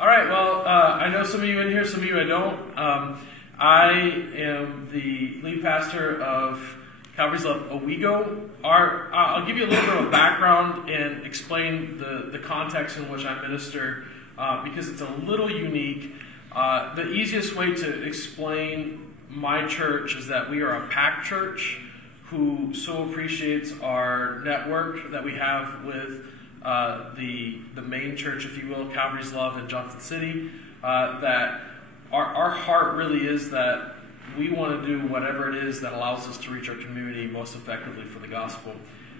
All right, well, I know some of you in here, some of you I don't. I am the lead pastor of Calvary's Love Owego. I'll give you a little bit of a background and explain the context in which I minister because it's a little unique. The easiest way to explain my church is that we are a packed church who so appreciates our network that we have with the main church, if you will, Calvary's Love in Johnson City, that our heart really is that we want to do whatever it is that allows us to reach our community most effectively for the gospel.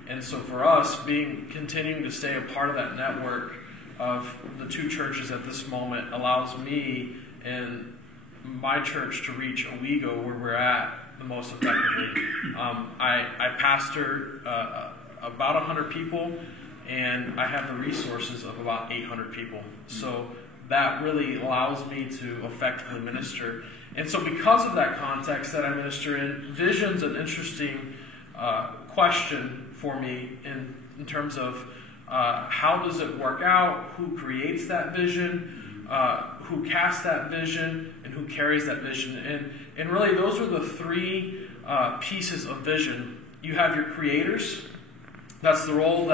And so for us, continuing to stay a part of that network of the two churches at this moment allows me and my church to reach Owego, where we're at, the most effectively. I pastor about 100 people, and I have the resources of about 800 people. So that really allows me to effectively minister. And so because of that context that I minister in, vision's an interesting question for me in terms of how does it work out, who creates that vision, who casts that vision, and who carries that vision. And really those are the three pieces of vision. You have your creators. That's the role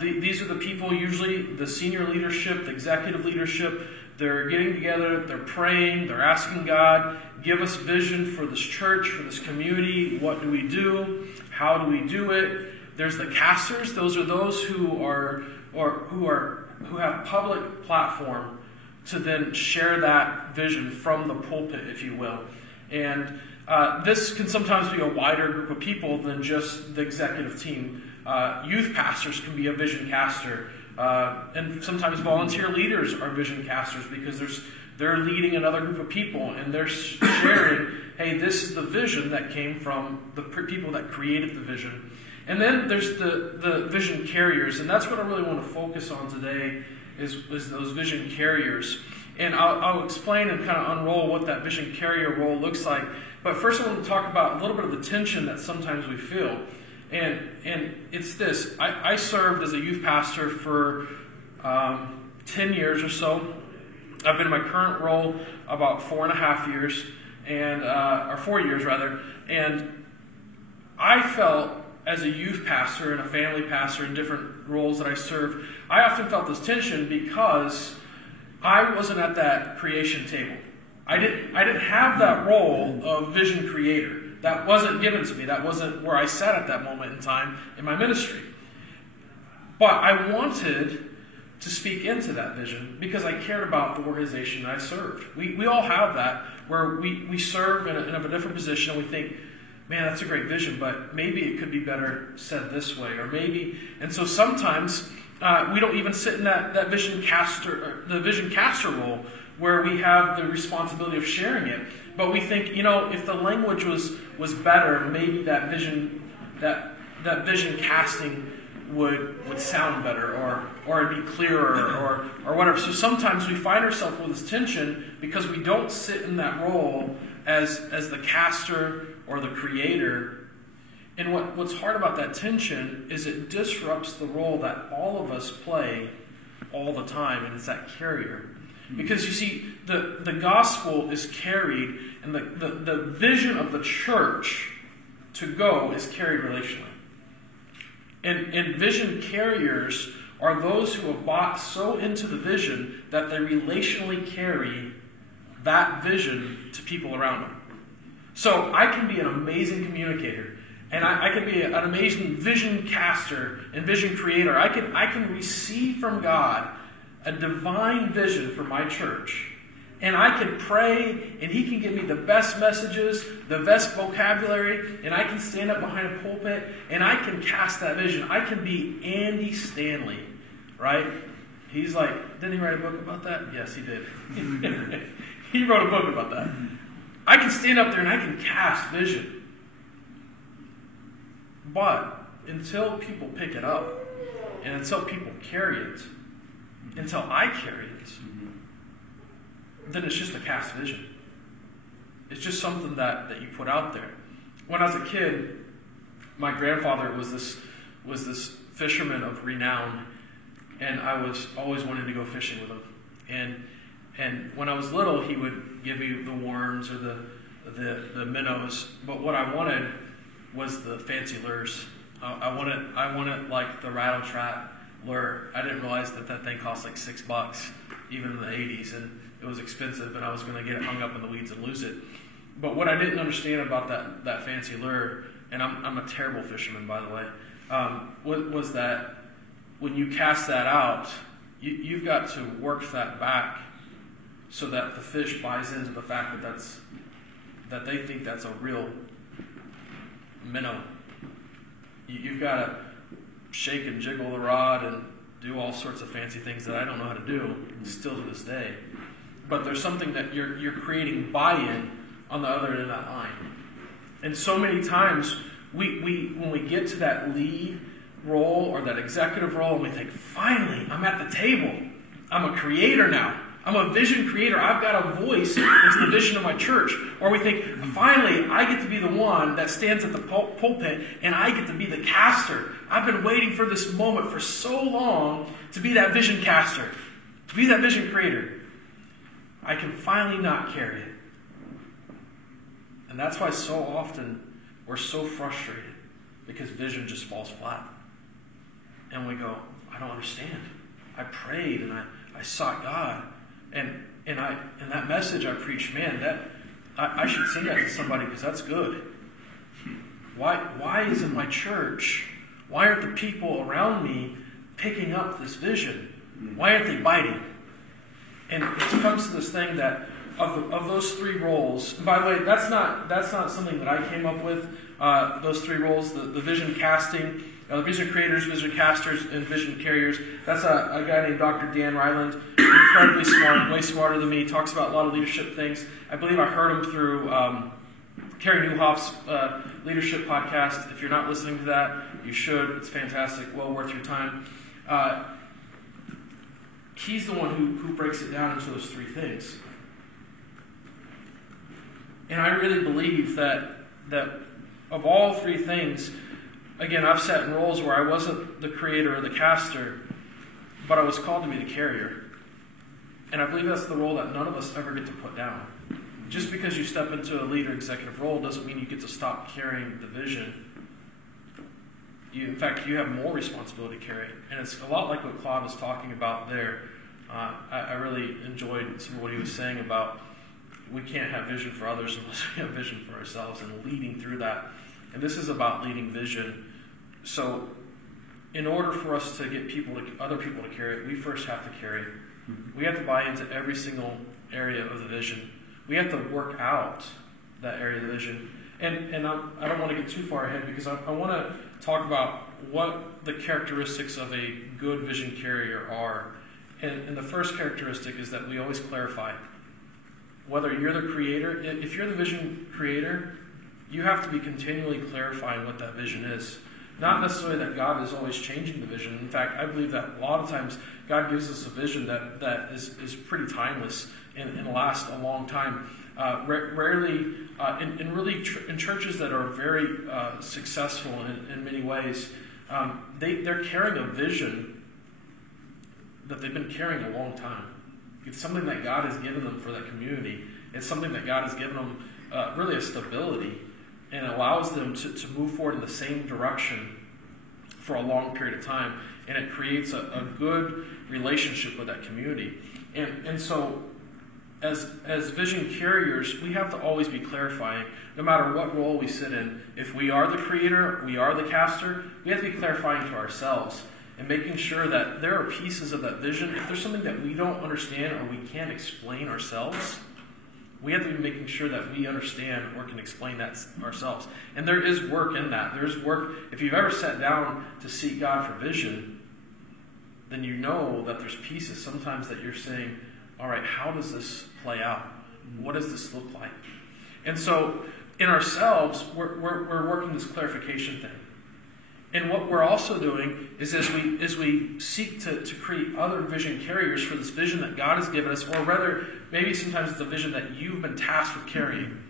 these are the people, usually the senior leadership, the executive leadership. They're getting together, they're praying, they're asking God, give us vision for this church, for this community. What do we do? How do we do it? There's the casters. Those are those who have public platform to then share that vision from the pulpit, if you will. And this can sometimes be a wider group of people than just the executive team. Youth pastors can be a vision caster. And sometimes volunteer leaders are vision casters because they're leading another group of people and they're sharing, hey, this is the vision that came from the people that created the vision. And then there's the vision carriers, and that's what I really want to focus on today is those vision carriers. And I'll explain and kind of unroll what that vision carrier role looks like. But first I want to talk about a little bit of the tension that sometimes we feel. And it's this. I served as a youth pastor for 10 years or so. I've been in my current role about 4.5 years, or 4 years rather. And I felt as a youth pastor and a family pastor in different roles that I served, I often felt this tension because I wasn't at that creation table. I didn't have that role of vision creator. That wasn't given to me. That wasn't where I sat at that moment in time in my ministry. But I wanted to speak into that vision because I cared about the organization I served. We all have that where we serve in a different position and we think, man, that's a great vision, but maybe it could be better said this way, or maybe. And so sometimes we don't even sit in that vision caster, the vision caster role, where we have the responsibility of sharing it. But we think, if the language was better, maybe that vision casting would sound better, or it'd be clearer, or whatever. So sometimes we find ourselves with this tension because we don't sit in that role as the caster or the creator. And what's hard about that tension is it disrupts the role that all of us play all the time, and it's that carrier. Because you see, the gospel is carried, and the vision of the church to go is carried relationally. And vision carriers are those who have bought so into the vision that they relationally carry that vision to people around them. So I can be an amazing communicator, and I can be an amazing vision caster and vision creator. I can receive from God a divine vision for my church. And I can pray, and He can give me the best messages, the best vocabulary, and I can stand up behind a pulpit, and I can cast that vision. I can be Andy Stanley, right? He's like, didn't he write a book about that? Yes, he did. He wrote a book about that. I can stand up there and I can cast vision. But until people pick it up, and until people carry it, until I carry it, then it's just a cast vision. It's just something that you put out there. When I was a kid, my grandfather was this fisherman of renown, and I was always wanting to go fishing with him. And when I was little, he would give me the worms or the minnows. But what I wanted was the fancy lures. I wanted like the rattle trap lure. I didn't realize that thing cost like $6, even in the 80s, and it was expensive, and I was going to get it hung up in the weeds and lose it. But what I didn't understand about that fancy lure, and I'm a terrible fisherman, by the way, was that when you cast that out, you've got to work that back so that the fish buys into the fact that they think that's a real minnow. You've got to shake and jiggle the rod and do all sorts of fancy things that I don't know how to do, still to this day. But there's something that you're creating buy-in on the other end of that line. And so many times, when we get to that lead role or that executive role, and we think, finally, I'm at the table. I'm a creator now. I'm a vision creator. I've got a voice into the vision of my church. Or we think, finally, I get to be the one that stands at the pulpit and I get to be the caster. I've been waiting for this moment for so long to be that vision caster, to be that vision creator. I can finally not carry it. And that's why so often we're so frustrated, because vision just falls flat. And we go, I don't understand. I prayed and I sought God. And that message I preached, man, I should sing that to somebody because that's good. Why isn't my church, why aren't the people around me picking up this vision? Why aren't they biting? And it comes to this thing that of those three roles, and by the way, that's not something that I came up with. Those three roles, the vision casting, the vision creators, vision casters, and vision carriers. That's a guy named Dr. Dan Ryland, incredibly smart, way smarter than me. Talks about a lot of leadership things. I believe I heard him through Carey Nieuwhof's leadership podcast. If you're not listening to that, you should. It's fantastic, well worth your time. He's the one who breaks it down into those three things. And I really believe that of all three things, again, I've sat in roles where I wasn't the creator or the caster, but I was called to be the carrier. And I believe that's the role that none of us ever get to put down. Just because you step into a leader executive role doesn't mean you get to stop carrying the vision. In fact, you have more responsibility to carry. And it's a lot like what Claude was talking about there. I really enjoyed some of what he was saying about we can't have vision for others unless we have vision for ourselves, and leading through that. And this is about leading vision. So in order for us to get other people to carry it, we first have to carry it. We have to buy into every single area of the vision. We have to work out that area of the vision. And I don't want to get too far ahead, because I want to talk about what the characteristics of a good vision carrier are. And the first characteristic is that we always clarify. Whether you're the creator, if you're the vision creator, you have to be continually clarifying what that vision is. Not necessarily that God is always changing the vision. In fact, I believe that a lot of times God gives us a vision that is pretty timeless and lasts a long time. Rarely, in churches that are very successful in many ways, they're carrying a vision that they've been carrying a long time. It's something that God has given them for that community. It's something that God has given them really a stability, and allows them to move forward in the same direction for a long period of time. And it creates a good relationship with that community. And so as vision carriers, we have to always be clarifying, no matter what role we sit in. If we are the creator, we are the caster, we have to be clarifying to ourselves and making sure that there are pieces of that vision. If there's something that we don't understand or we can't explain ourselves, we have to be making sure that we understand or can explain that ourselves. And there is work in that. There is work. If you've ever sat down to seek God for vision, then you know that there's pieces sometimes that you're saying, all right, how does this play out? What does this look like? And so in ourselves, we're working this clarification thing. And what we're also doing is as we seek to create other vision carriers for this vision that God has given us, or rather, maybe sometimes it's a vision that you've been tasked with carrying.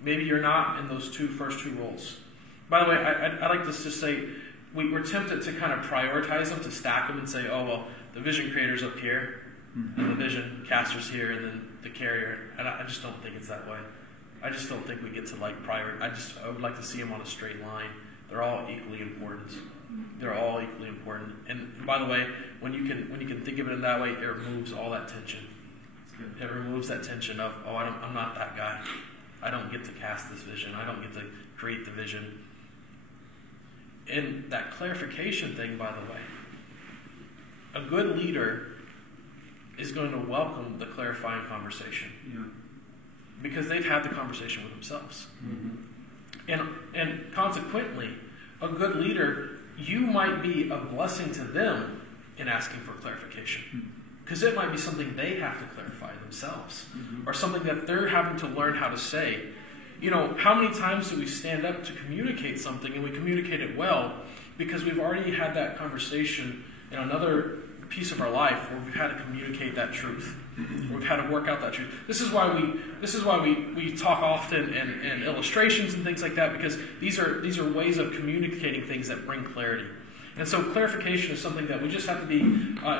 Maybe you're not in those first two roles. By the way, I like this to say, we're tempted to kind of prioritize them, to stack them and say, oh, well, the vision creator's up here, and the vision caster's here, and then the carrier. And I just don't think it's that way. I just don't think we get to I would like to see them on a straight line. They're all equally important. They're all equally important. And by the way, when you can think of it in that way, it removes all that tension. It removes that tension of, I'm not that guy. I don't get to cast this vision. I don't get to create the vision. And that clarification thing, by the way, a good leader is going to welcome the clarifying conversation. Yeah. Because they've had the conversation with themselves. And consequently, a good leader, you might be a blessing to them in asking for clarification. Because it might be something they have to clarify themselves. Or something that they're having to learn how to say. You know, how many times do we stand up to communicate something and we communicate it well because we've already had that conversation in another piece of our life where we've had to communicate that truth. We've had to work out that truth. This is why we talk often in illustrations and things like that, because these are ways of communicating things that bring clarity. And so clarification is something that we just have to be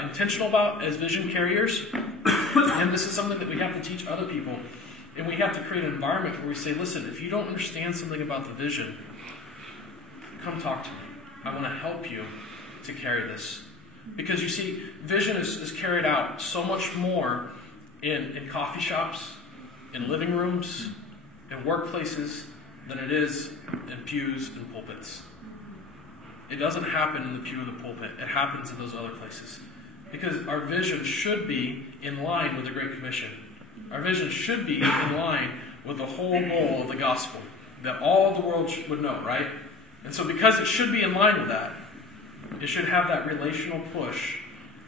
intentional about as vision carriers. And this is something that we have to teach other people. And we have to create an environment where we say, listen, if you don't understand something about the vision, come talk to me. I want to help you to carry this. Because you see, vision is carried out so much more in coffee shops, in living rooms, in workplaces, than it is in pews and pulpits. It doesn't happen in the pew or the pulpit. It happens in those other places. Because our vision should be in line with the Great Commission. Our vision should be in line with the whole goal of the gospel, that all the world would know, right? And so because it should be in line with that, it should have that relational push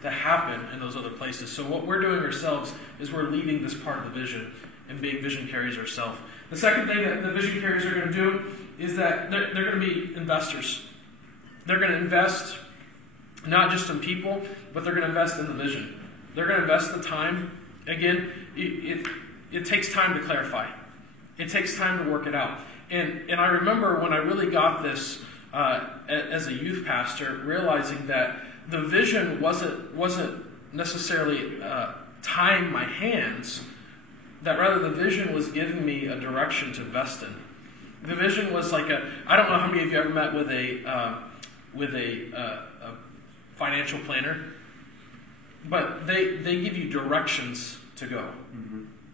to happen in those other places. So what we're doing ourselves is we're leading this part of the vision and being vision carriers ourselves. The second thing that the vision carriers are going to do is that they're going to be investors. They're going to invest not just in people, but they're going to invest in the vision. They're going to invest the time. Again, it takes time to clarify. It takes time to work it out. And I remember when I really got this as a youth pastor, realizing that the vision wasn't necessarily tying my hands, that rather the vision was giving me a direction to invest in. The vision was like I don't know how many of you ever met with a financial planner, but they give you directions to go.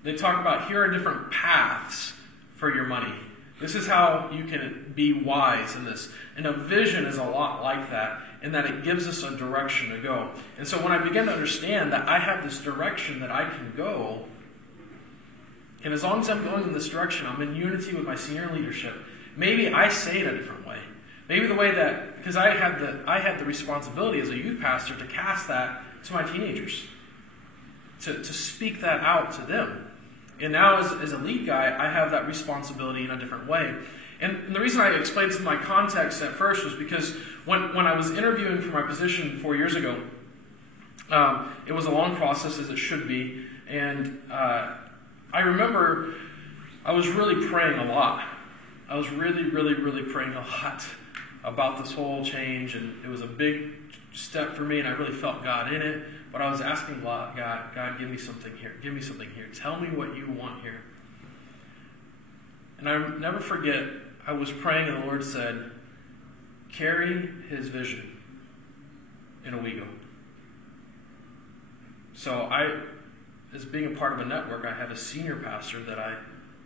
They talk about, here are different paths for your money. This is how you can be wise in this. And a vision is a lot like that, in that it gives us a direction to go. And so when I begin to understand that I have this direction that I can go, and as long as I'm going in this direction, I'm in unity with my senior leadership, maybe I say it a different way. Maybe the way that, because I had the responsibility as a youth pastor to cast that to my teenagers, to speak that out to them. And now as a lead guy, I have that responsibility in a different way. And the reason I explained some of my context at first was because when I was interviewing for my position 4 years ago, it was a long process, as it should be. And I remember I was really praying a lot. I was really, really, really praying a lot about this whole change. And it was a big step for me, and I really felt God in it. But I was asking God, give me something here. Give me something here. Tell me what you want here. And I'll never forget, I was praying and the Lord said, carry his vision in Owego. So as being a part of a network, I have a senior pastor that I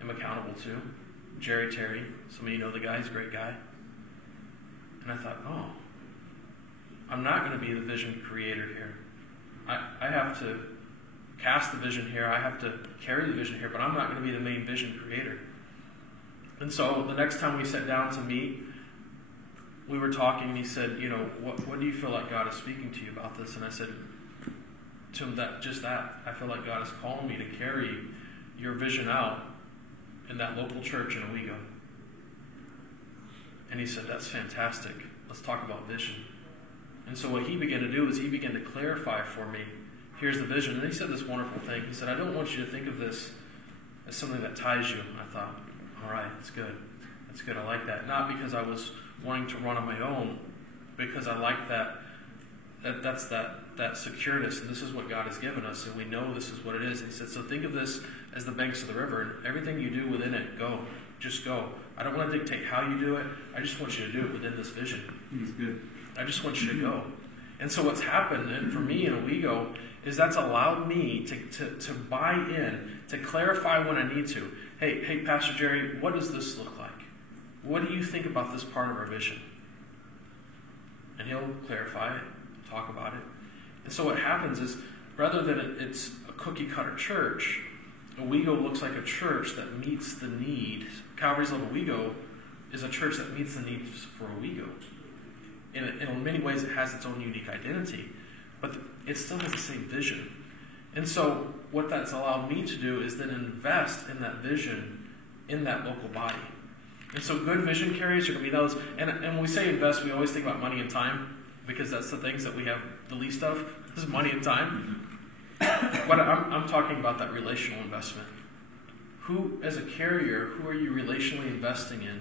am accountable to, Jerry Terry. Some of you know the guy. He's a great guy. And I thought, I'm not going to be the vision creator here. I have to cast the vision here. I have to carry the vision here, but I'm not going to be the main vision creator. And so the next time we sat down to meet, we were talking, and he said, what do you feel like God is speaking to you about this? And I said to him that I feel like God is calling me to carry your vision out in that local church in Owego. And he said, that's fantastic. Let's talk about vision. And so what he began to do is he began to clarify for me, here's the vision. And he said this wonderful thing. He said, I don't want you to think of this as something that ties you. And I thought, all right, that's good. That's good. I like that. Not because I was wanting to run on my own, because I like that that's that secureness, and this is what God has given us, and we know this is what it is. And he said, so think of this as the banks of the river, and everything you do within it, go. Just go. I don't want to dictate how you do it. I just want you to do it within this vision. That's good. I just want you to go. And so what's happened, and for me in Owego, is that's allowed me to buy in, to clarify when I need to. Hey, Pastor Jerry, what does this look like? What do you think about this part of our vision? And he'll clarify it, talk about it. And so what happens is, rather than it's a cookie-cutter church, Owego looks like a church that meets the need. Calvary's Love Owego is a church that meets the needs for Owego. In many ways, it has its own unique identity, but it still has the same vision. And so what that's allowed me to do is then invest in that vision in that local body. And so good vision carriers are going to be those. And when we say invest, we always think about money and time, because that's the things that we have the least of, is money and time. But I'm talking about that relational investment. Who, as a carrier, who are you relationally investing in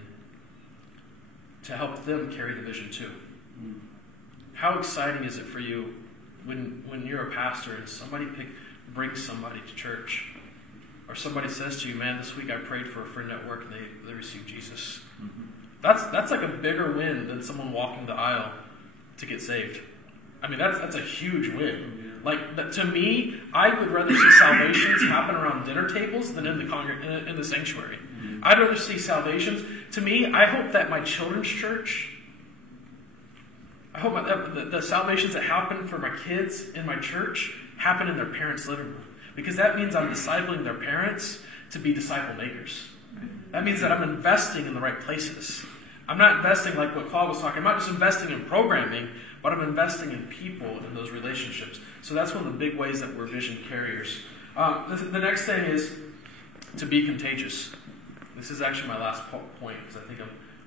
to help them carry the vision too? How exciting is it for you when you're a pastor and somebody brings somebody to church, or somebody says to you, man, this week I prayed for a friend at work and they received Jesus. That's like a bigger win than someone walking the aisle to get saved. I mean, that's a huge win. Like, to me, I would rather see salvations happen around dinner tables than in the sanctuary. I'd rather see salvations. To me, I hope that my children's church, I hope the salvations that happen for my kids in my church happen in their parents' living room. Because that means I'm discipling their parents to be disciple makers. That means that I'm investing in the right places. I'm not investing like what Claude was talking about. I'm not just investing in programming, but I'm investing in people and those relationships. So that's one of the big ways that we're vision carriers. The next thing is to be contagious. This is actually my last point, because I think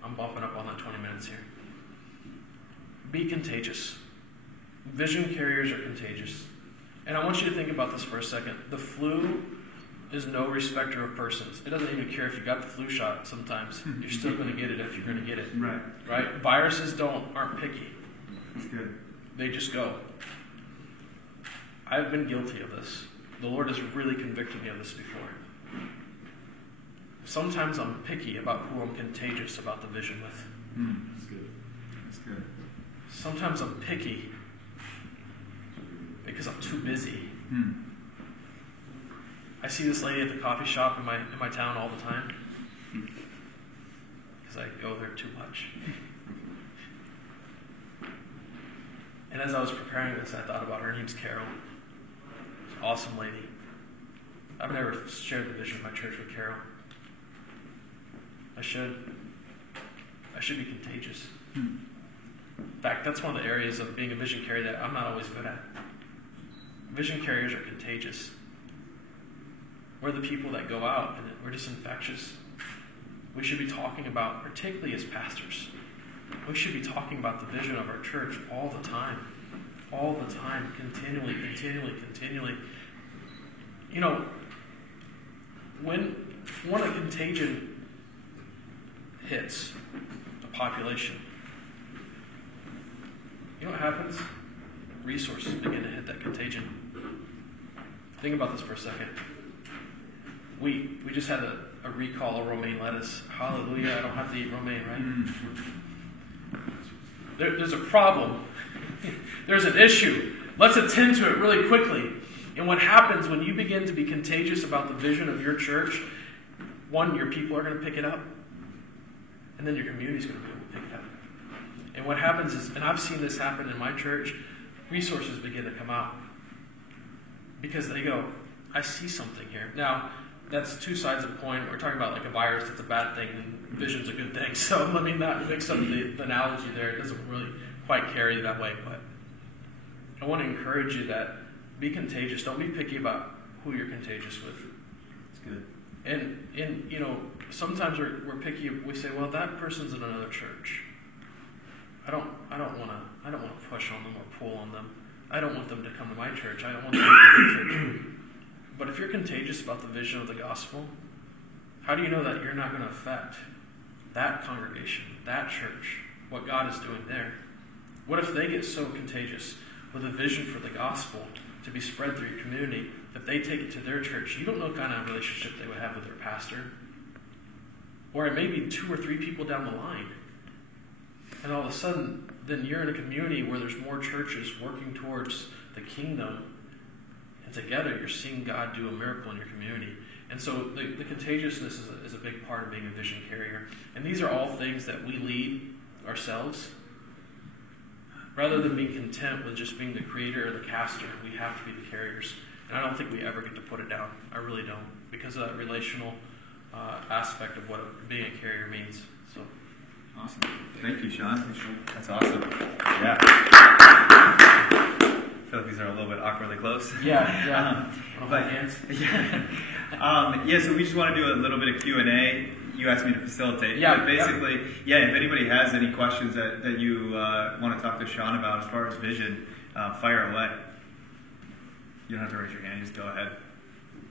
I'm bumping up on that 20 minutes here. Be contagious. Vision carriers are contagious. And I want you to think about this for a second. The flu is no respecter of persons. It doesn't even care if you got the flu shot sometimes. You're still going to get it if you're going to get it. Right? Viruses aren't picky. That's good. They just go. I've been guilty of this. The Lord has really convicted me of this before. Sometimes I'm picky about who I'm contagious about the vision with. That's good. That's good. Sometimes I'm picky because I'm too busy. I see this lady at the coffee shop in my town all the time because I go there too much. And as I was preparing this, I thought about her. Her name's Carol. She's an awesome lady. I've never shared the vision of my church with Carol. I should be contagious. In fact, that's one of the areas of being a vision carrier that I'm not always good at. Vision carriers are contagious. We're the people that go out and we're just infectious. We should be talking about, particularly as pastors, we should be talking about the vision of our church all the time. All the time, continually. You know, when a contagion hits a population, you know what happens? Resources begin to hit that contagion. Think about this for a second. We just had a recall of romaine lettuce. Hallelujah, I don't have to eat romaine, right? There's a problem. There's an issue. Let's attend to it really quickly. And what happens when you begin to be contagious about the vision of your church, one, your people are going to pick it up. And then your community is going to be able to pick it up. And what happens is, and I've seen this happen in my church, resources begin to come out. Because they go, I see something here. Now, that's two sides of the coin. We're talking about like a virus that's a bad thing and vision's a good thing. So let me not mix up the analogy there. It doesn't really quite carry that way. But I want to encourage you that be contagious. Don't be picky about who you're contagious with. It's good. And you know, sometimes we're picky. We say, well, that person's in another church. I don't want to push on them or pull on them. I don't want them to come to my church. I don't want them to come to their church. But if you're contagious about the vision of the gospel, how do you know that you're not going to affect that congregation, that church, what God is doing there? What if they get so contagious? with a vision for the gospel to be spread through your community, if they take it to their church, you don't know what kind of relationship they would have with their pastor. Or it may be 2 or 3 people down the line. And all of a sudden, then you're in a community where there's more churches working towards the kingdom. And together, you're seeing God do a miracle in your community. And so the contagiousness is a big part of being a vision carrier. And these are all things that we lead ourselves. Rather than being content with just being the creator or the caster, we have to be the carriers. And I don't think we ever get to put it down. I really don't. Because of that relational aspect of what being a carrier means. So, awesome. Thank you, Sean. That's awesome. Yeah. I feel like these are a little bit awkwardly close. Yeah. But hands. Yeah. So we just want to do a little bit of Q&A. You asked me to facilitate. Yeah. But basically, if anybody has any questions that you want to talk to Sean about as far as vision, fire away. You don't have to raise your hand. Just go ahead.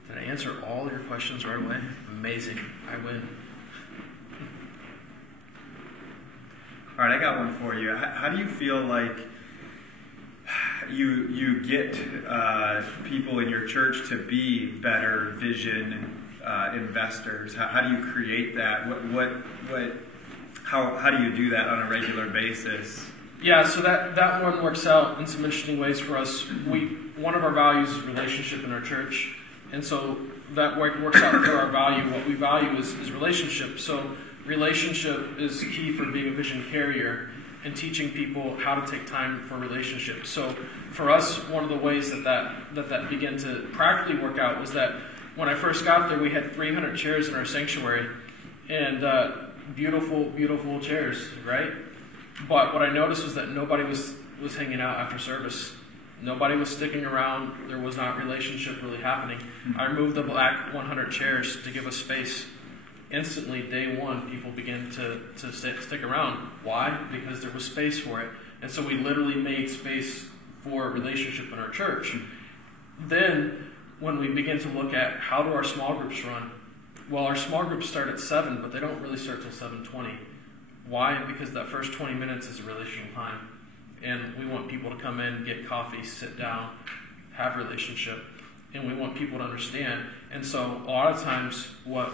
Did I answer all your questions right away? Amazing. I win. All right, I got one for you. How do you feel like you get people in your church to be better vision investors? How do you create that? How do you do that on a regular basis? Yeah, so that one works out in some interesting ways for us. One of our values is relationship in our church, and so that works out for our value. What we value is relationship. So relationship is key for being a vision carrier and teaching people how to take time for relationships. So for us, one of the ways that began to practically work out was that when I first got there, we had 300 chairs in our sanctuary, and beautiful, beautiful chairs, right? But what I noticed was that nobody was hanging out after service. Nobody was sticking around. There was not relationship really happening. I removed the black 100 chairs to give us space. Instantly, day one, people began to stick around. Why? Because there was space for it. And so we literally made space for a relationship in our church. Then, when we begin to look at how do our small groups run, well, our small groups start at 7, but they don't really start till 7:20. Why? Because that first 20 minutes is a relational time. And we want people to come in, get coffee, sit down, have a relationship. And we want people to understand. And so a lot of times what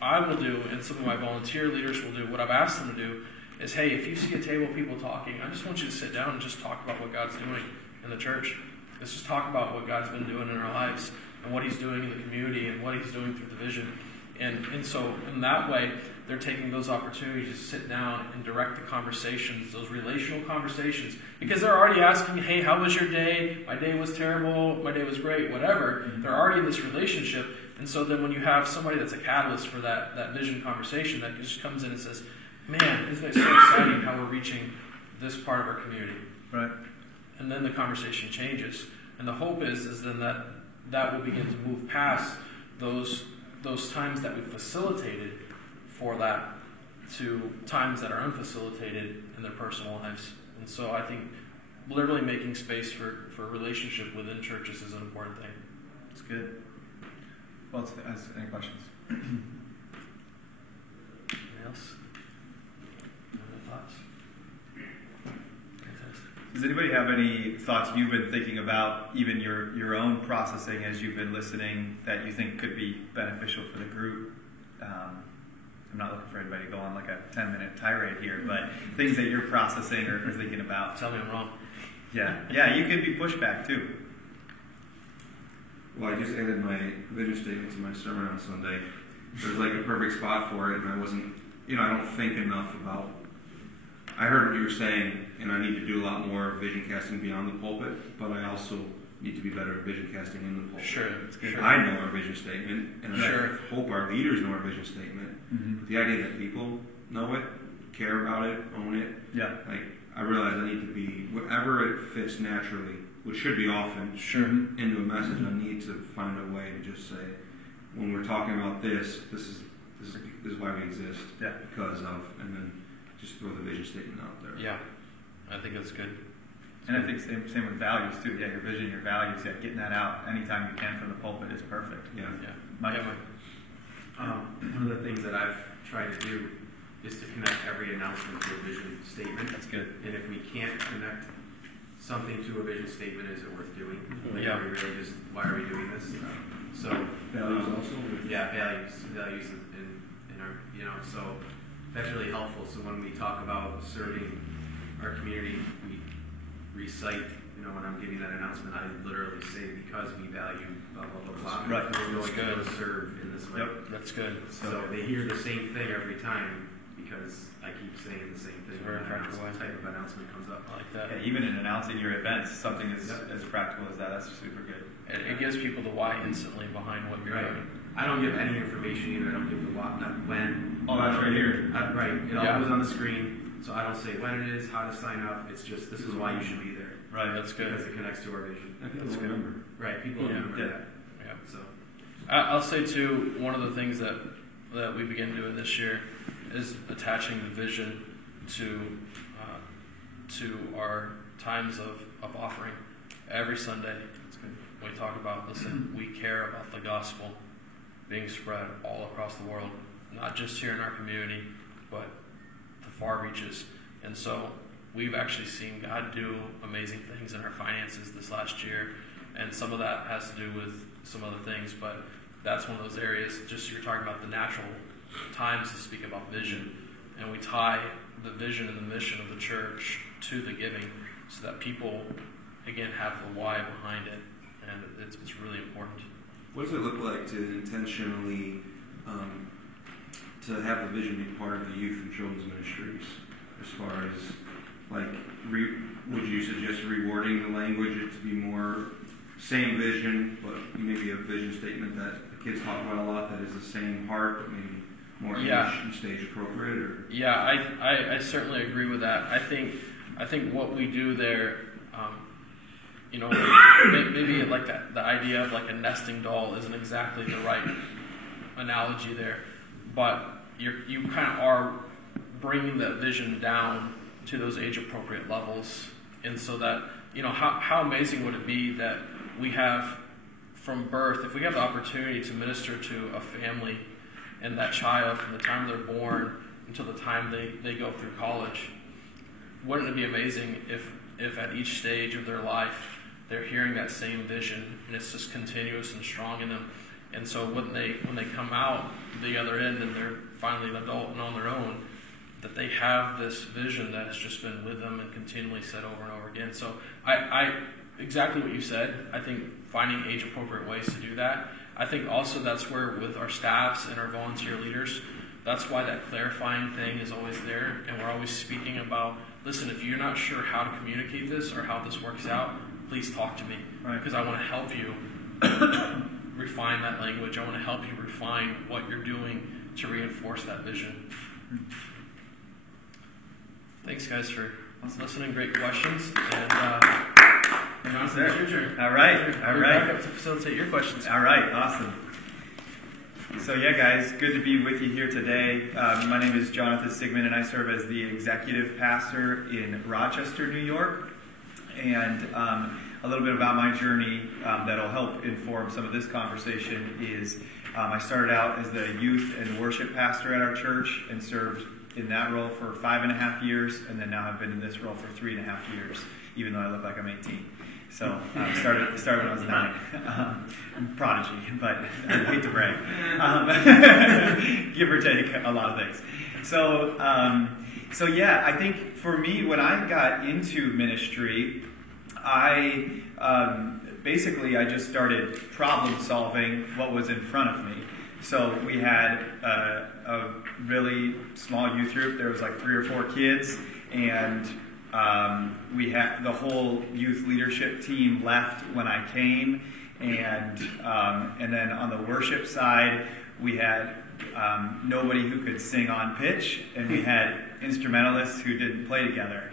I will do, and some of my volunteer leaders will do, what I've asked them to do is, hey, if you see a table of people talking, I just want you to sit down and just talk about what God's doing in the church. Let's just talk about what God's been doing in our lives and what He's doing in the community and what He's doing through the vision. And so in that way, they're taking those opportunities to sit down and direct the conversations, those relational conversations. Because they're already asking, hey, how was your day? My day was terrible. My day was great, whatever. Mm-hmm. They're already in this relationship. And so then when you have somebody that's a catalyst for that vision conversation that just comes in and says, man, isn't it so exciting how we're reaching this part of our community? Right. And then the conversation changes. And the hope is then that will begin to move past those times that we facilitated for that to times that are unfacilitated in their personal lives. And so I think literally making space for relationship within churches is an important thing. That's good. Well, any questions? Anything else? Any thoughts? Does anybody have any thoughts you've been thinking about, even your own processing as you've been listening, that you think could be beneficial for the group? I'm not looking for anybody to go on like a 10-minute tirade here, but things that you're processing or thinking about. Tell me I'm wrong. Yeah, you can be pushback too. Well, I just added my vision statement to my sermon on Sunday. There's like a perfect spot for it, and I wasn't, I don't think enough about. I heard what you were saying, and I need to do a lot more vision casting beyond the pulpit, but I also need to be better at vision casting in the pulpit. Sure. I know our vision statement, and I hope our leaders know our vision statement. Mm-hmm. But the idea that people know it, care about it, own it. Yeah. Like, I realize I need to be, whatever it fits naturally, which should be often, into a message, I need to find a way to just say, when we're talking about this is why we exist. Yeah. Because of, and then just throw the vision statement out there. Yeah. I think that's good. And I think same with values too. Yeah, your vision, your values. Yeah, getting that out anytime you can from the pulpit is perfect. Yeah. Mike. One of the things that I've tried to do is to connect every announcement to a vision statement. That's good. And if we can't connect something to a vision statement. Is it worth doing? Like, Yeah. are we really just, why are we doing this? So Values also? yeah, values in our, so that's really helpful. So when we talk about serving our community, we recite, when I'm giving that announcement, I literally say, because we value blah, blah, blah, blah. Right. We're That's going good. to serve in this way. Yep. That's good. So they hear the same thing every time because I keep saying the same thing. It's a very when practical that way. type of announcement comes up. I like that. Yeah, even in announcing your events, something as Yep. practical as that's super good. It gives people the why instantly behind what you're Right. doing. I don't give any information either. I don't give the what, not when. Oh, that's right here. Right. It all Yeah. goes on the screen. So I don't say when it is, how to sign up. It's just, this is why you should be there. Right. That's good. Because it connects to our vision. That's good. Right. People Yeah. remember Yeah. that. Yeah. So. I'll say too, one of the things that we begin doing this year is attaching the vision to our times of offering every Sunday. We talk about, listen, we care about the gospel being spread all across the world, not just here in our community, but the far reaches. And so we've actually seen God do amazing things in our finances this last year, and some of that has to do with some other things, but that's one of those areas. Just you're talking about the natural times to speak about vision, and we tie the vision and the mission of the church to the giving, so that people again have the why behind it, and it's really important. What does it look like to intentionally to have the vision be part of the youth and children's ministries? As far as would you suggest rewarding the language to be more same vision, but maybe a vision statement that the kids talk about a lot that is the same heart, but maybe more English and stage appropriate? Or Yeah, I certainly agree with that. I think what we do there, maybe like the idea of like a nesting doll isn't exactly the right analogy there, but you kind of are bringing that vision down to those age appropriate levels, and so that how amazing would it be that we have from birth, if we have the opportunity to minister to a family and that child from the time they're born until the time they go through college. Wouldn't it be amazing if at each stage of their life they're hearing that same vision and it's just continuous and strong in them? And so when they come out the other end and they're finally an adult and on their own, that they have this vision that has just been with them and continually said over and over again. So I exactly what you said. I think finding age appropriate ways to do that. I think also that's where with our staffs and our volunteer leaders, that's why that clarifying thing is always there, and we're always speaking about, listen, if you're not sure how to communicate this or how this works out, please talk to me, because I want to help you refine that language. I want to help you refine what you're doing to reinforce that vision. Thanks, guys, for listening. Great questions, and Johnson, it's your turn. All right. We're back up to facilitate your questions. All right, awesome. So yeah, guys, good to be with you here today. My name is Jonathan Sigmund, and I serve as the executive pastor in Rochester, New York. And a little bit about my journey that'll help inform some of this conversation is I started out as the youth and worship pastor at our church and served in that role for 5.5 years, and then now I've been in this role for 3.5 years, even though I look like I'm 18. So started when I was 9. Prodigy, but I hate to brag. Give or take a lot of things. So yeah, I think for me, when I got into ministry, I just started problem solving what was in front of me. So we had a really small youth group. There was like 3 or 4 kids, and we had the whole youth leadership team left when I came, and then on the worship side, we had nobody who could sing on pitch, and we had instrumentalists who didn't play together.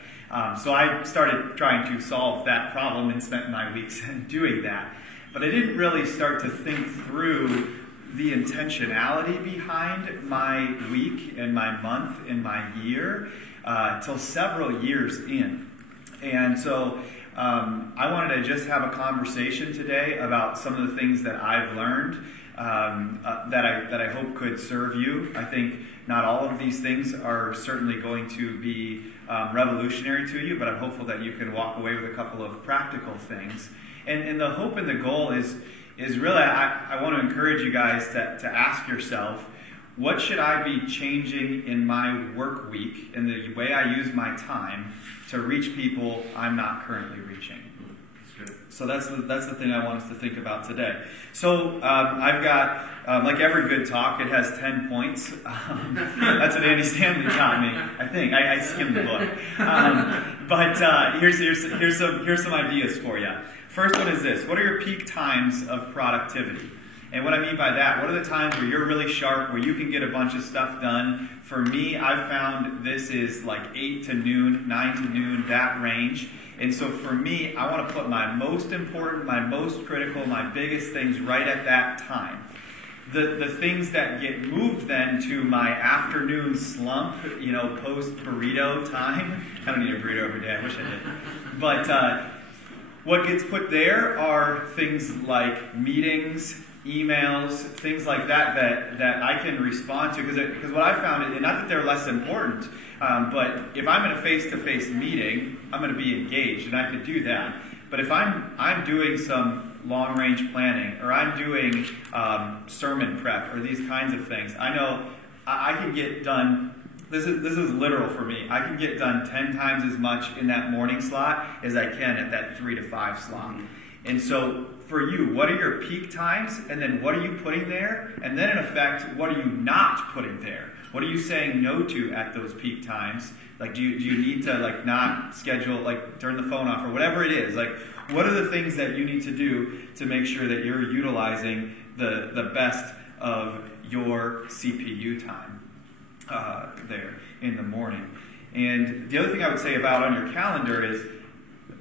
So I started trying to solve that problem and spent my weeks doing that. But I didn't really start to think through the intentionality behind my week and my month and my year till several years in. And so I wanted to just have a conversation today about some of the things that I've learned that I hope could serve you. I think not all of these things are certainly going to be revolutionary to you, but I'm hopeful that you can walk away with a couple of practical things. And the hope and the goal is really, I want to encourage you guys to ask yourself, what should I be changing in my work week, in the way I use my time, to reach people I'm not currently reaching? So that's the thing I want us to think about today. So I've got, like every good talk, it has 10 points. That's what Andy Stanley taught me, I think. I skimmed the book. But here's some ideas for you. First one is this. What are your peak times of productivity? And what I mean by that, what are the times where you're really sharp, where you can get a bunch of stuff done? For me, I've found this is like 8 to noon, 9 to noon, that range. And so for me, I want to put my most important, my most critical, my biggest things right at that time. The things that get moved then to my afternoon slump, post burrito time. I don't eat a burrito every day. I wish I did. But what gets put there are things like meetings, emails, things like that I can respond to. Because what I found, and not that they're less important, but if I'm in a face-to-face meeting, I'm going to be engaged, and I could do that. But if I'm doing some long-range planning, or I'm doing sermon prep, or these kinds of things, I know I can get done. This is literal for me. I can get done 10 times as much in that morning slot as I can at that 3 to 5 slot. And so for you, what are your peak times? And then what are you putting there? And then in effect, what are you not putting there? What are you saying no to at those peak times? Like, do you need to not schedule, turn the phone off or whatever it is? What are the things that you need to do to make sure that you're utilizing the best of your CPU time there in the morning? And the other thing I would say about on your calendar is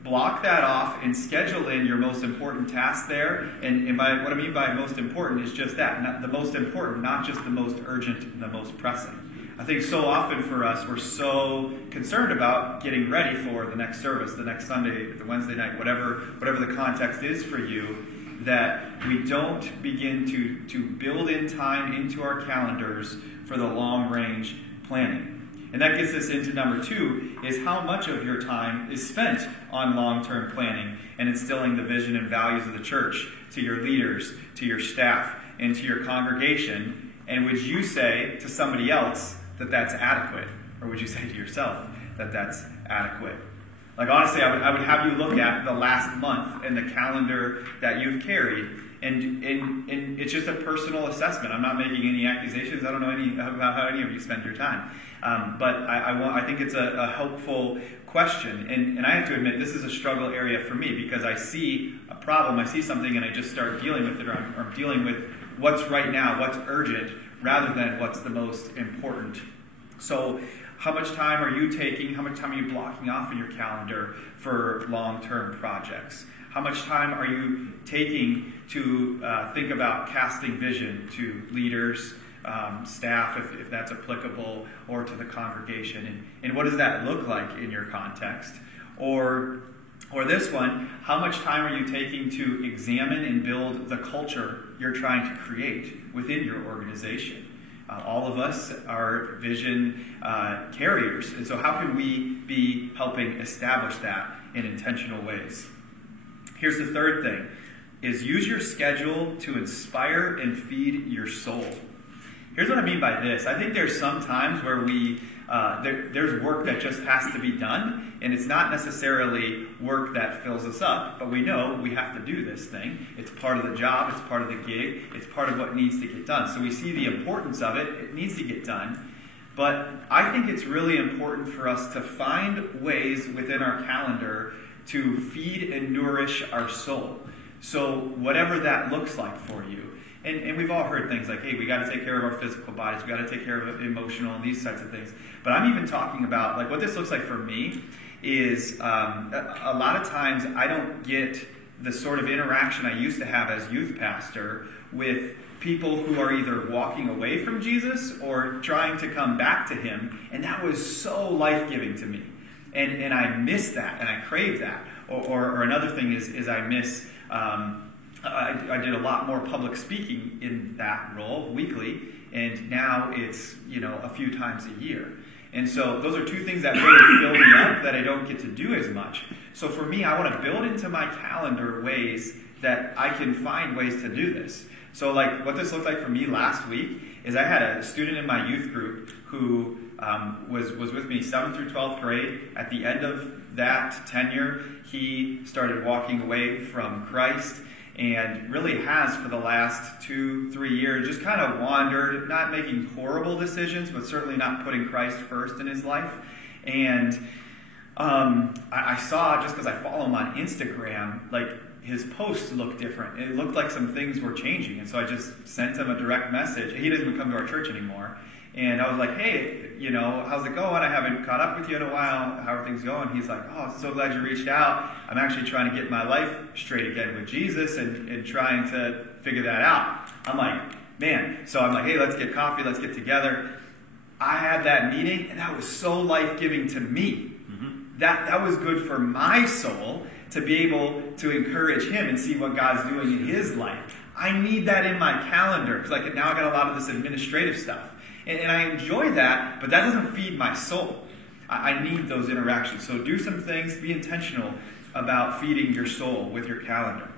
block that off and schedule in your most important tasks there. And by what I mean by most important is just that, not the most important, not just the most urgent and the most pressing. I think so often for us, we're so concerned about getting ready for the next service, the next Sunday, the Wednesday night, whatever the context is for you, that we don't begin to build in time into our calendars for the long-range planning. And that gets us into number 2, is how much of your time is spent on long-term planning and instilling the vision and values of the church to your leaders, to your staff, and to your congregation. And would you say to somebody else that that's adequate? Or would you say to yourself that that's adequate? Honestly, I would have you look at the last month and the calendar that you've carried. And it's just a personal assessment. I'm not making any accusations. I don't know about how any of you spend your time. But I think it's a helpful question. And I have to admit, this is a struggle area for me because I see a problem, I see something, and I just start dealing with it, or I'm dealing with what's right now, what's urgent, rather than what's the most important. So how much time are you taking, how much time are you blocking off in your calendar for long-term projects? How much time are you taking to think about casting vision to leaders, staff, if that's applicable, or to the congregation? And what does that look like in your context? Or this one, how much time are you taking to examine and build the culture you're trying to create within your organization? All of us are vision carriers, and so how can we be helping establish that in intentional ways? Here's the third thing, is use your schedule to inspire and feed your soul. Here's what I mean by this. I think there's some times where there's work that just has to be done, and it's not necessarily work that fills us up, but we know we have to do this thing. It's part of the job, it's part of the gig, it's part of what needs to get done. So we see the importance of it, it needs to get done. But I think it's really important for us to find ways within our calendar to feed and nourish our soul. So whatever that looks like for you. And we've all heard things like, hey, we got to take care of our physical bodies, we got to take care of emotional and these types of things. But I'm even talking about, what this looks like for me is a lot of times I don't get the sort of interaction I used to have as youth pastor with people who are either walking away from Jesus or trying to come back to him. And that was so life-giving to me. And I miss that, and I crave that. Or another thing is I miss I did a lot more public speaking in that role weekly, and now it's, a few times a year. And so those are two things that really fill me up that I don't get to do as much. So for me, I want to build into my calendar ways that I can find ways to do this. So like what this looked like for me last week is I had a student in my youth group who was with me 7th through 12th grade. At the end of that tenure, he started walking away from Christ, and really has for the last 2-3 years just kind of wandered, not making horrible decisions, but certainly not putting Christ first in his life. And I saw, just because I follow him on Instagram, like his posts looked different. It looked like some things were changing. And so I just sent him a direct message. He doesn't even come to our church anymore. And I was like, hey, how's it going? I haven't caught up with you in a while. How are things going? He's like, oh, so glad you reached out. I'm actually trying to get my life straight again with Jesus and trying to figure that out. I'm like, man. So I'm like, hey, let's get coffee. Let's get together. I had that meeting, and that was so life-giving to me. Mm-hmm. That was good for my soul to be able to encourage him and see what God's doing in his life. I need that in my calendar because now I got a lot of this administrative stuff. And I enjoy that, but that doesn't feed my soul. I need those interactions. So do some things. Be intentional about feeding your soul with your calendar.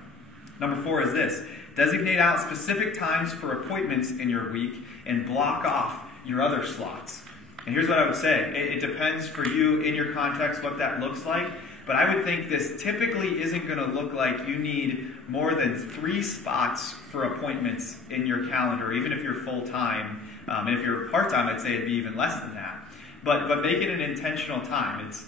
Number 4 is this. Designate out specific times for appointments in your week and block off your other slots. And here's what I would say. It depends for you in your context what that looks like. But I would think this typically isn't going to look like you need more than 3 spots for appointments in your calendar, even if you're full-time. And if you're part-time, I'd say it'd be even less than that. But make it an intentional time. It's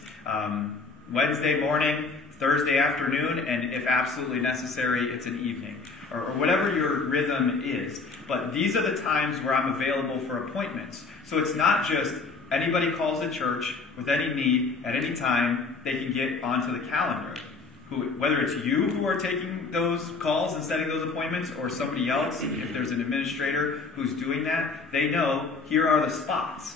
Wednesday morning, Thursday afternoon, and if absolutely necessary, it's an evening. Or whatever your rhythm is. But these are the times where I'm available for appointments. So it's not just anybody calls the church with any need at any time, they can get onto the calendar. Whether it's you who are taking those calls and setting those appointments, or somebody else, if there's an administrator who's doing that, they know here are the spots.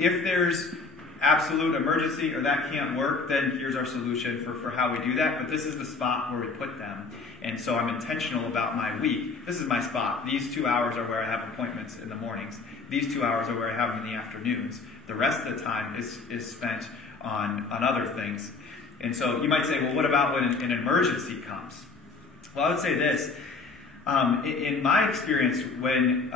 If there's absolute emergency or that can't work, then here's our solution for how we do that. But this is the spot where we put them. And so I'm intentional about my week. This is my spot. These 2 hours are where I have appointments in the mornings. These 2 hours are where I have them in the afternoons. The rest of the time is spent on other things. And so you might say, well, what about when an emergency comes? Well, I would say this. In my experience, when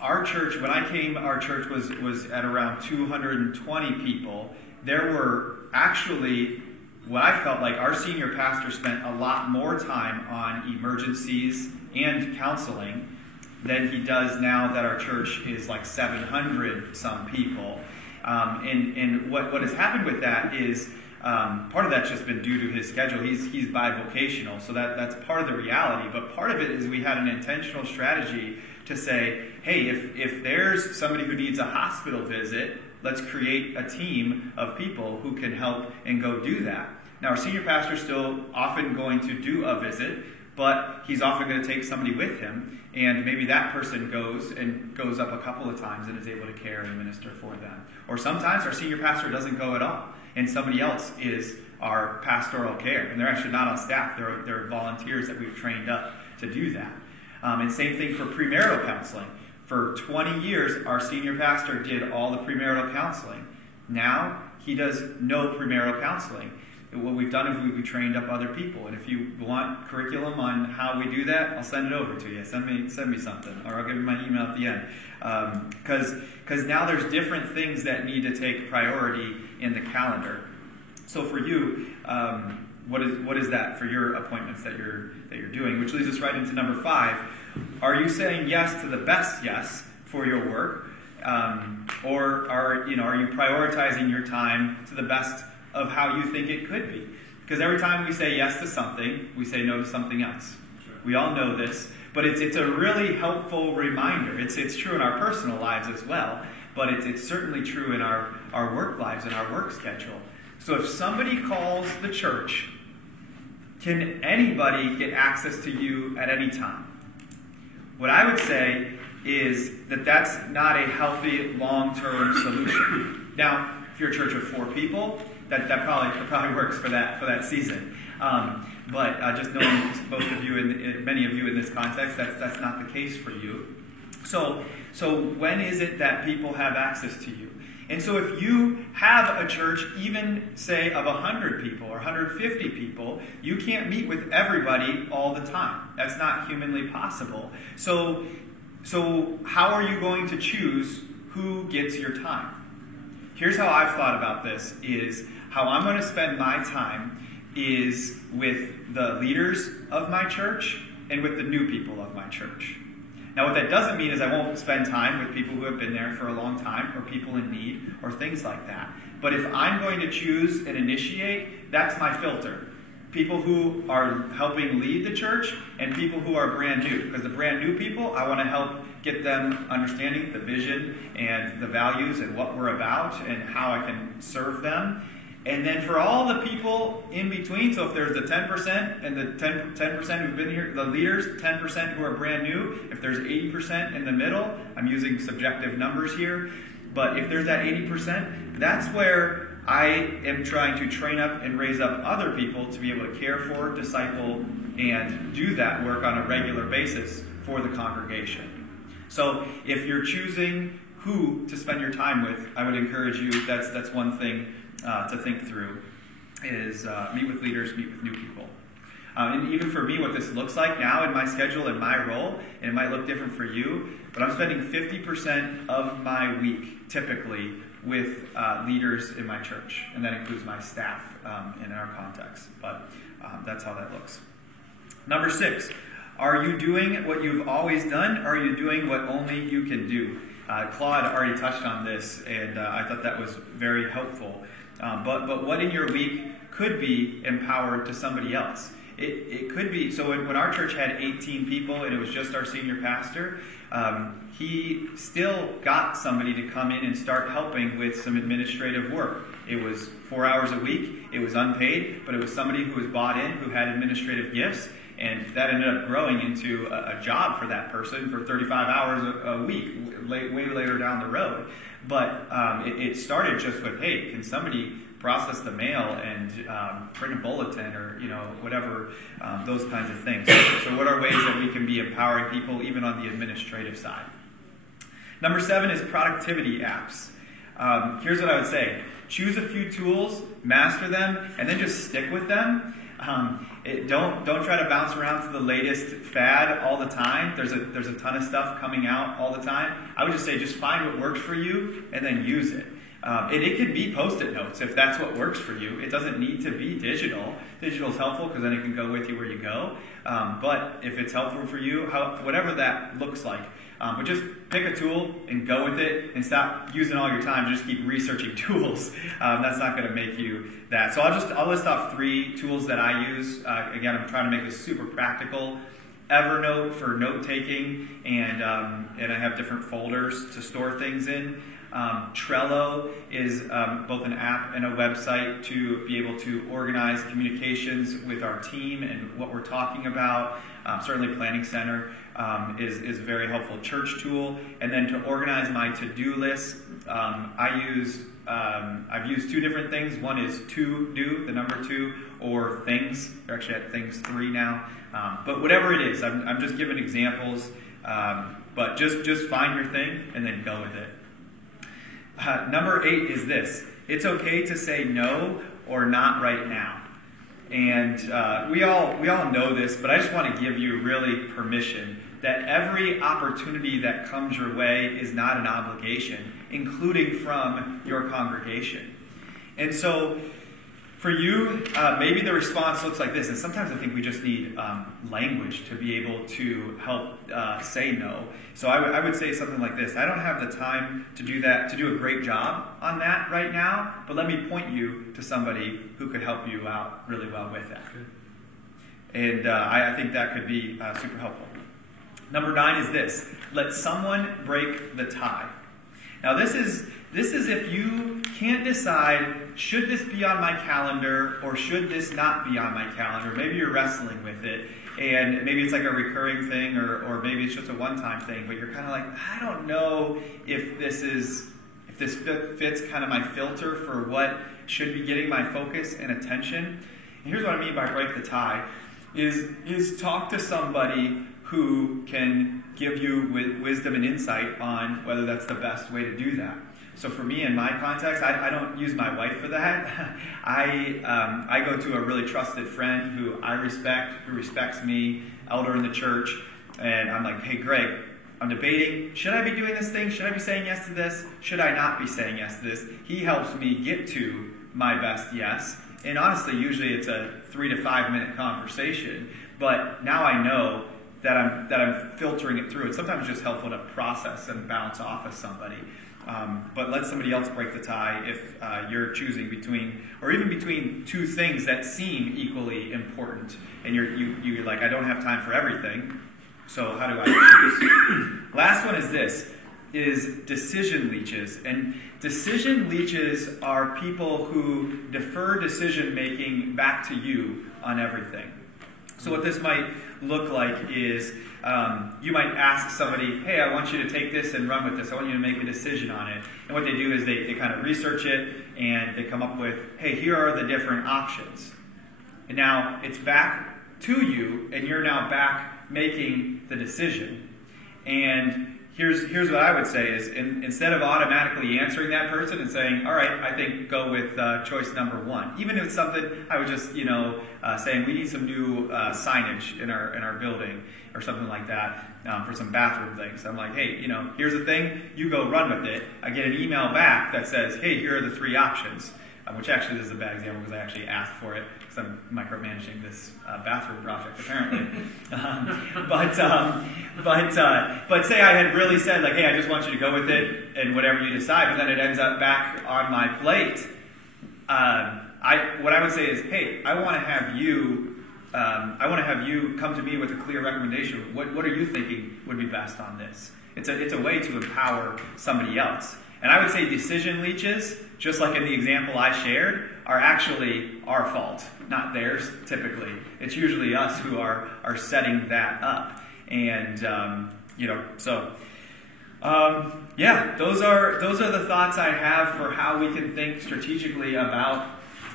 our church was at around 220 people. There were actually, what I felt like our senior pastor spent a lot more time on emergencies and counseling than he does now that our church is like 700 some people. And what has happened with that is part of that's just been due to his schedule. He's bivocational, so that's part of the reality. But part of it is we had an intentional strategy to say, hey, if there's somebody who needs a hospital visit, let's create a team of people who can help and go do that. Now, our senior pastor is still often going to do a visit, but he's often going to take somebody with him, and maybe that person goes up a couple of times and is able to care and minister for them. Or sometimes our senior pastor doesn't go at all, and somebody else is our pastoral care, and they're actually not on staff. They're volunteers that we've trained up to do that. And same thing for premarital counseling. For 20 years, our senior pastor did all the premarital counseling. Now, he does no premarital counseling. What we've done is we've trained up other people. And if you want curriculum on how we do that, I'll send it over to you. Send me something, or I'll give you my email at the end. Because now there's different things that need to take priority in the calendar. So for you, what is that for your appointments that you're doing? Which leads us right into number 5. Are you saying yes to the best yes for your work, or are you prioritizing your time to the best of how you think it could be? Because every time we say yes to something, we say no to something else. Sure. We all know this, but it's a really helpful reminder. It's true in our personal lives as well, but it's certainly true in our work lives and our work schedule. So if somebody calls the church, can anybody get access to you at any time? What I would say is that that's not a healthy long-term solution. Now, if you're a church of 4 people, that probably works for that season. But just knowing both of you and many of you in this context, that's not the case for you. So when is it that people have access to you? And so if you have a church, even say of 100 people or 150 people, you can't meet with everybody all the time. That's not humanly possible. So how are you going to choose who gets your time? Here's how I've thought about this, is how I'm going to spend my time is with the leaders of my church and with the new people of my church. Now, what that doesn't mean is I won't spend time with people who have been there for a long time or people in need or things like that. But if I'm going to choose and initiate, that's my filter. People who are helping lead the church and people who are brand new. Because the brand new people, I want to help get them understanding the vision and the values and what we're about and how I can serve them. And then for all the people in between, so if there's the 10% and the 10% who've been here, the leaders, 10% who are brand new, if there's 80% in the middle, I'm using subjective numbers here, but if there's that 80%, that's where I am trying to train up and raise up other people to be able to care for, disciple, and do that work on a regular basis for the congregation. So if you're choosing who to spend your time with, I would encourage you, that's one thing to think through, is meet with leaders, meet with new people. And even for me, what this looks like now in my schedule and my role, and it might look different for you, but I'm spending 50% of my week typically with leaders in my church, and that includes my staff in our context. But that's how that looks. Number 6, are you doing what you've always done, or are you doing what only you can do? Claude already touched on this, and I thought that was very helpful. But what in your week could be empowered to somebody else? It could be, so when our church had 18 people and it was just our senior pastor, he still got somebody to come in and start helping with some administrative work. It was 4 hours a week, it was unpaid, but it was somebody who was bought in, who had administrative gifts, and that ended up growing into a job for that person for 35 hours a week, way later down the road. But it started just with, hey, can somebody process the mail and print a bulletin or whatever, those kinds of things. So what are ways that we can be empowering people even on the administrative side? Number 7 is productivity apps. Here's what I would say. Choose a few tools, master them, and then just stick with them. Don't try to bounce around to the latest fad all the time. There's a ton of stuff coming out all the time. I would just say just find what works for you and then use it. And it can be Post-it notes if that's what works for you. It doesn't need to be digital. Digital is helpful because then it can go with you where you go. But if it's helpful for you, whatever that looks like, but just pick a tool and go with it and stop using all your time to just keep researching tools. That's not going to make you that. So I'll list off 3 tools that I use. Again, I'm trying to make this super practical. Evernote for note-taking, and I have different folders to store things in. Trello is both an app and a website to be able to organize communications with our team and what we're talking about. Certainly Planning Center is a very helpful church tool. And then to organize my to-do list, I've used 2 different things. One is To Do, the number 2, or Things. They're actually at Things 3 now. But whatever it is, I'm just giving examples. But just find your thing and then go with it. Number 8 is this. It's okay to say no or not right now. And we all know this, but I just want to give you really permission that every opportunity that comes your way is not an obligation, including from your congregation. And so for you, maybe the response looks like this. And sometimes I think we just need language to be able to help say no. So I would say something like this. I don't have the time to do that, to do a great job on that right now, but let me point you to somebody who could help you out really well with that. And I think that could be super helpful. Number 9 is this. Let someone break the tie. Now this is if you can't decide, should this be on my calendar or should this not be on my calendar? Maybe you're wrestling with it, and maybe it's like a recurring thing, or maybe it's just a one-time thing, but you're kind of like, I don't know if this fits kind of my filter for what should be getting my focus and attention. here's what I mean by break the tie, is talk to somebody who can give you wisdom and insight on whether that's the best way to do that. So for me, in my context, I don't use my wife for that. I go to a really trusted friend who I respect, who respects me, elder in the church, and I'm like, hey, Greg, I'm debating, should I be doing this thing? Should I be saying yes to this? Should I not be saying yes to this? He helps me get to my best yes. And honestly, usually it's a 3 to 5 minute conversation. But now I know that I'm filtering it through. It's sometimes just helpful to process and bounce off of somebody. But let somebody else break the tie if you're choosing between, or even between two things that seem equally important. And you're like, I don't have time for everything. So how do I choose? Last one is this, is decision leeches. And decision leeches are people who defer decision making back to you on everything. So what this might look like is you might ask somebody, hey, I want you to take this and run with this. I want you to make a decision on it. And what they do is they kind of research it and they come up with, hey, here are the different options. And now it's back to you, and you're now back making the decision. And here's what I would say is, instead of automatically answering that person and saying, all right, I think go with choice number one. Even if it's something, I would just, saying we need some new signage in our building or something like that for some bathroom things. I'm like, hey, here's the thing, you go run with it. I get an email back that says, hey, here are the 3 options. Which actually this is a bad example because I actually asked for it because I'm micromanaging this bathroom project apparently. But say I had really said like, hey, I just want you to go with it and whatever you decide, but then it ends up back on my plate. What I would say is, hey, I want to have you come to me with a clear recommendation. What are you thinking would be best on this? It's a way to empower somebody else. And I would say decision leeches, just like in the example I shared, are actually our fault, not theirs typically. It's usually us who are setting that up. And, those are the thoughts I have for how we can think strategically about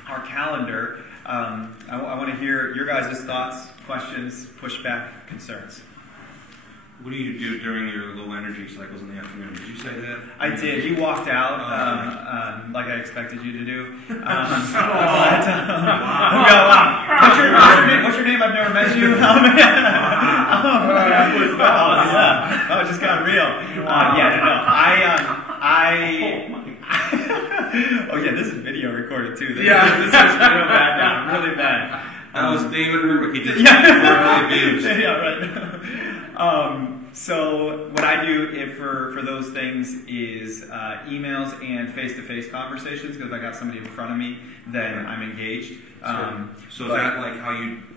our calendar. I want to hear your guys' thoughts, questions, pushback, concerns. What do you do during your low energy cycles in the afternoon? Did you say that? I did. You walked out like I expected you to do. Wow. What's your name? I've never met you. It just got real. Oh yeah, this is video recorded too. This is real bad now, really bad. That was David Rubik. He just So what I do for those things is emails and face-to-face conversations, because if I got somebody in front of me, then I'm engaged. So is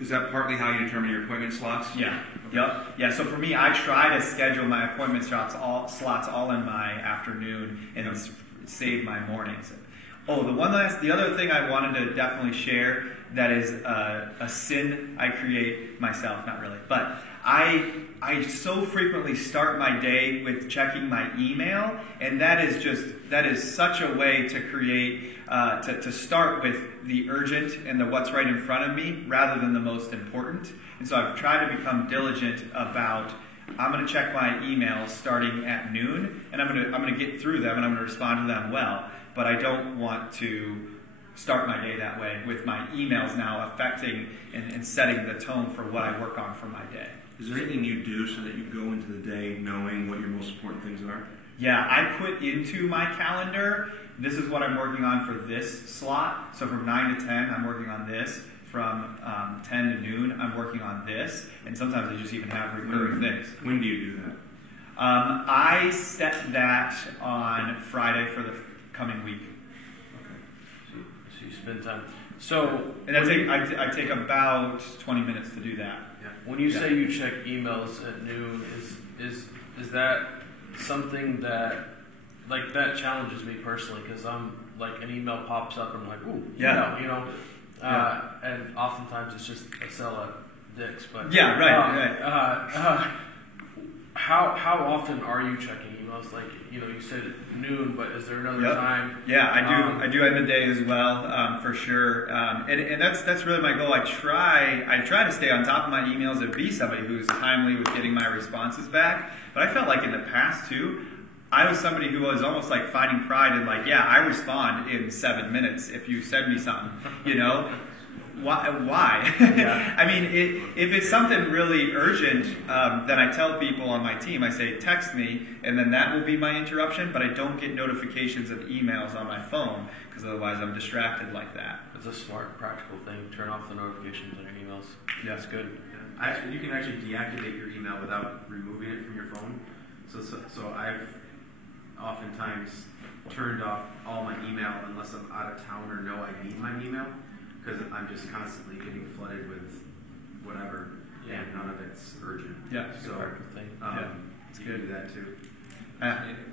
that partly how you determine your appointment slots? Yeah. Yep. Yeah. So for me, I try to schedule my appointment slots all in my afternoon and save my mornings. Oh, the other thing I wanted to definitely share that is a sin I create myself, not really, but I so frequently start my day with checking my email, and that is such a way to create to start with the urgent and the what's right in front of me rather than the most important. And so I've tried to become diligent about, I'm going to check my emails starting at noon, and I'm going to get through them and I'm going to respond to them well. But I don't want to start my day that way with my emails now affecting and setting the tone for what I work on for my day. Is there anything you do so that you go into the day knowing what your most important things are? Yeah, I put into my calendar, this is what I'm working on for this slot. So from 9 to 10, I'm working on this. From 10 to noon, I'm working on this. And sometimes I just even have recurring things. When do you do that? I set that on Friday for the coming week. Okay. So you spend time. So, and I take about 20 minutes to do that. Yeah. When you say you check emails at noon, is that something that challenges me personally? Because I'm like, an email pops up and I'm like, ooh, email, and oftentimes it's just a sell at Dick's. But yeah, right. How often are you checking emails? else? Like, you said noon, but is there another Yep. time? Yeah, I do end the day as well, for sure. And that's really my goal. I try to stay on top of my emails and be somebody who's timely with getting my responses back. But I felt like in the past too, I was somebody who was almost like finding pride in like, yeah, I respond in 7 minutes if you send me something, Why? Yeah. I mean, if it's something really urgent, then I tell people on my team, I say, text me, and then that will be my interruption, but I don't get notifications of emails on my phone, because otherwise I'm distracted like that. It's a smart, practical thing. Turn off the notifications on your emails. Yeah. That's good. You can actually deactivate your email without removing it from your phone. So I've oftentimes turned off all my email unless I'm out of town or know I need my email, because I'm just constantly getting flooded with whatever, Yeah. and none of it's urgent. Yeah. It's a So good practical thing. It's you good. can do that too.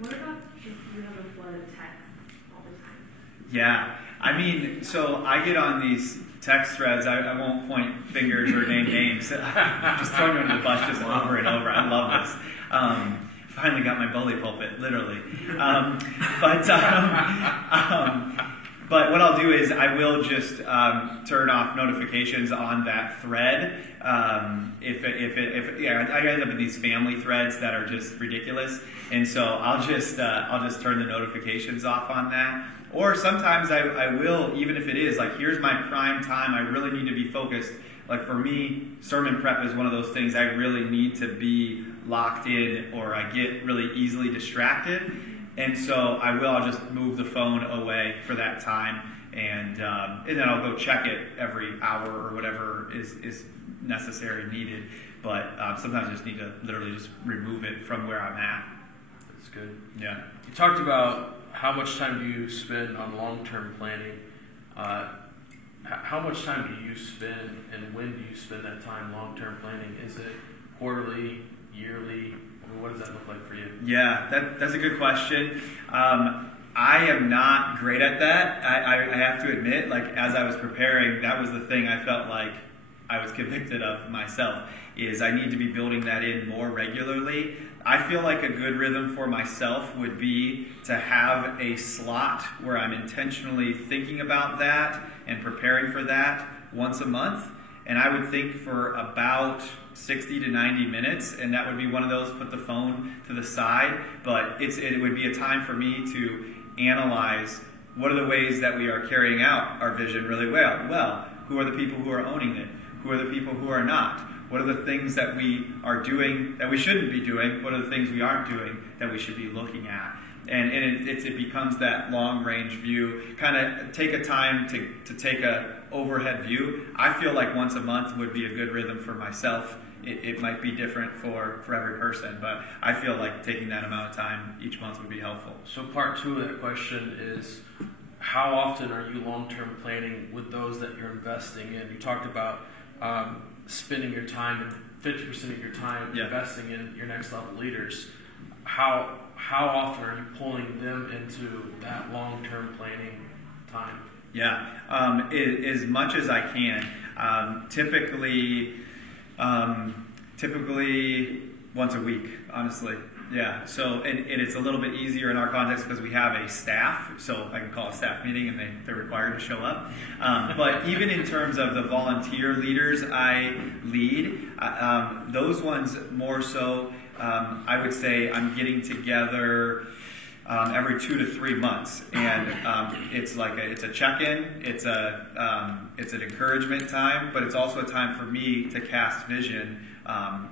What about if you have a flood of texts all the time? Yeah, I mean, so I get on these text threads. I won't point fingers or name names. Just throwing them in the bus just over and over. I love this. Finally got my bully pulpit, literally. But what I'll do is I will just turn off notifications on that thread. I end up in these family threads that are just ridiculous, and so I'll just turn the notifications off on that. Or sometimes I will, even if it is like, here's my prime time, I really need to be focused. Like for me, sermon prep is one of those things I really need to be locked in, or I get really easily distracted. And so I'll just move the phone away for that time, and then I'll go check it every hour or whatever is necessary, needed. But sometimes I just need to literally just remove it from where I'm at. That's good. Yeah. You talked about how much time do you spend on long-term planning. How much time do you spend, and when do you spend that time long-term planning? Is it quarterly, yearly? What does that look like for you? Yeah, that's a good question. I am not great at that. I have to admit, like as I was preparing, that was the thing I felt like I was convicted of myself, is I need to be building that in more regularly. I feel like a good rhythm for myself would be to have a slot where I'm intentionally thinking about that and preparing for that once a month. And I would think for about 60 to 90 minutes, and that would be one of those, put the phone to the side. But it would be a time for me to analyze what are the ways that we are carrying out our vision really well. Well, who are the people who are owning it? Who are the people who are not? What are the things that we are doing that we shouldn't be doing? What are the things we aren't doing that we should be looking at? And it becomes that long-range view. Kind of take a time to take a overhead view. I feel like once a month would be a good rhythm for myself. It might be different for every person, but I feel like taking that amount of time each month would be helpful. So part two of that question is, how often are you long-term planning with those that you're investing in? You talked about spending your time, and 50% of your time investing in your next level leaders. How often are you pulling them into that long-term planning time? Yeah, as much as I can. Typically once a week, honestly. Yeah, so and it's a little bit easier in our context because we have a staff, so I can call a staff meeting and they're required to show up. But even in terms of the volunteer leaders I lead, those ones more so, I would say I'm getting together every 2 to 3 months, and it's a check-in, it's an encouragement time, but it's also a time for me to cast vision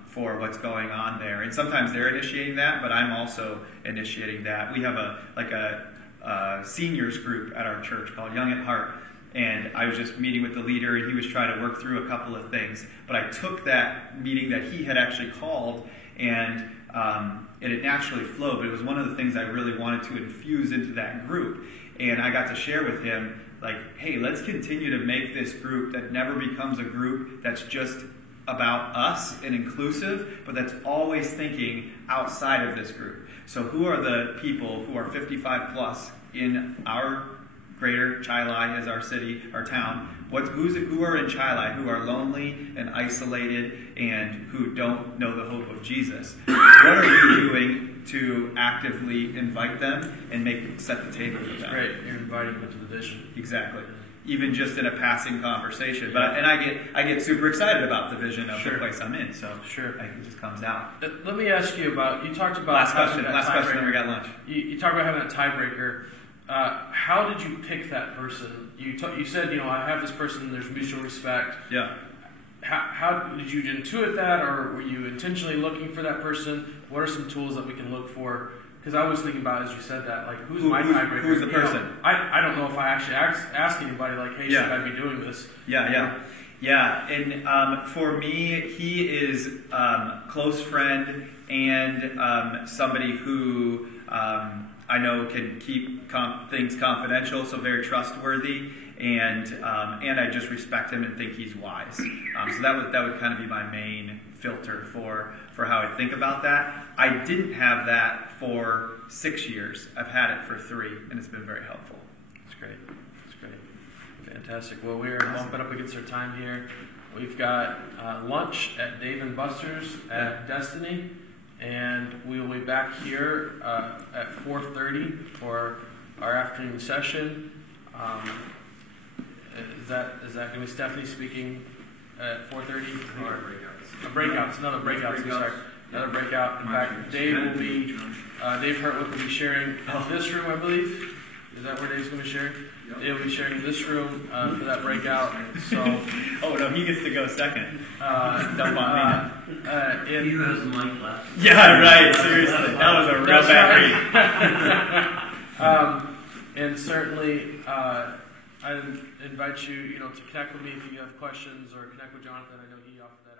for what's going on there. And sometimes they're initiating that, but I'm also initiating that. We have a seniors group at our church called Young at Heart, and I was just meeting with the leader, and he was trying to work through a couple of things. But I took that meeting that he had actually called, and it naturally flowed, but it was one of the things I really wanted to infuse into that group. And I got to share with him, like, hey, let's continue to make this group that never becomes a group that's just about us and inclusive, but that's always thinking outside of this group. So who are the people who are 55 plus in our Greater Chilai is our city, our town. Who are in Chilai, who are lonely and isolated and who don't know the hope of Jesus? What are you doing to actively invite them and set the table for them? Great, you're inviting them to the vision. Exactly. Even just in a passing conversation. I get super excited about the vision of the place I'm in. So sure, it just comes out. Let me ask you about. You talked about last question. Then we got lunch. You talked about having a tiebreaker. How did you pick that person? You said, I have this person. There's mutual respect. Yeah. How did you intuit that, or were you intentionally looking for that person? What are some tools that we can look for? Because I was thinking about, as you said that, like, who's my tiebreaker? Who's the person? I don't know if I actually ask anybody, like, hey, should I be doing this? Yeah. And for me, he is close friend and somebody who I know can keep things confidential, so very trustworthy, and I just respect him and think he's wise. So that would kind of be my main filter for how I think about that. I didn't have that for 6 years. I've had it for 3, and it's been very helpful. That's great. Fantastic. Well, we're bumping up against our time here. We've got lunch at Dave & Buster's at Destiny, and we will be back here at 4:30 for our afternoon session. Is that going to be Stephanie speaking at 4:30? Another breakout. Another breakout. In fact, Dave Hurtwick will be sharing this room, I believe. Is that where Dave's going to be sharing? Yep. Dave will be sharing this room for that breakout. So, oh no, he gets to go second. Dump on me. He has the mic left. Yeah, right. Seriously, that was a real bad read. And certainly, I invite you, to connect with me if you have questions, or connect with Jonathan. I know he offered that.